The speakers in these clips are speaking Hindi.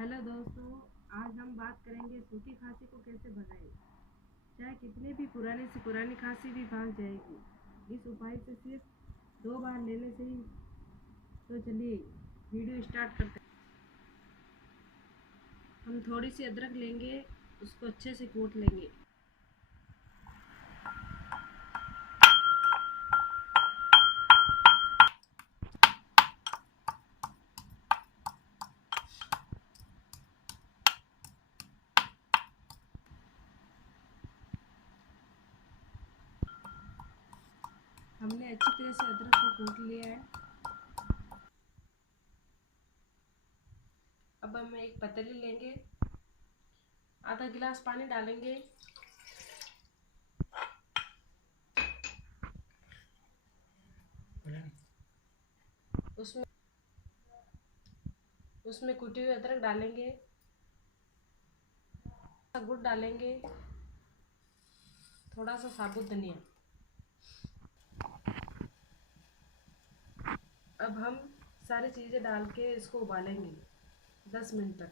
हेलो दोस्तों, आज हम बात करेंगे सूखी खांसी को कैसे भगाएं। चाहे कितनी भी पुरानी से पुरानी खांसी भी भाग जाएगी इस उपाय से सिर्फ 2 बार लेने से ही। तो चलिए वीडियो स्टार्ट करते हैं। हम थोड़ी सी अदरक लेंगे, उसको अच्छे से कूट लेंगे। हमने अच्छी तरह से अदरक को कूट लिया है। अब हम एक पतीली लेंगे, आधा गिलास पानी डालेंगे। उसमें उसमें कुटी हुई अदरक डालेंगे, गुड़ डालेंगे, थोड़ा सा साबुत धनिया। अब हम सारी चीज़ें डाल के इसको उबालेंगे 10 मिनट तक।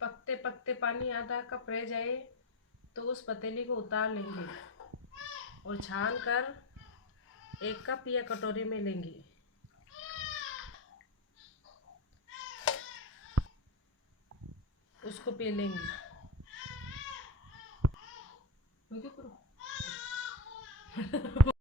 पकते पकते पानी आधा कप रह जाए तो उस पतीली को उतार लेंगे और छान कर 1 कप या कटोरी में लेंगे। उसको पी लेंगे।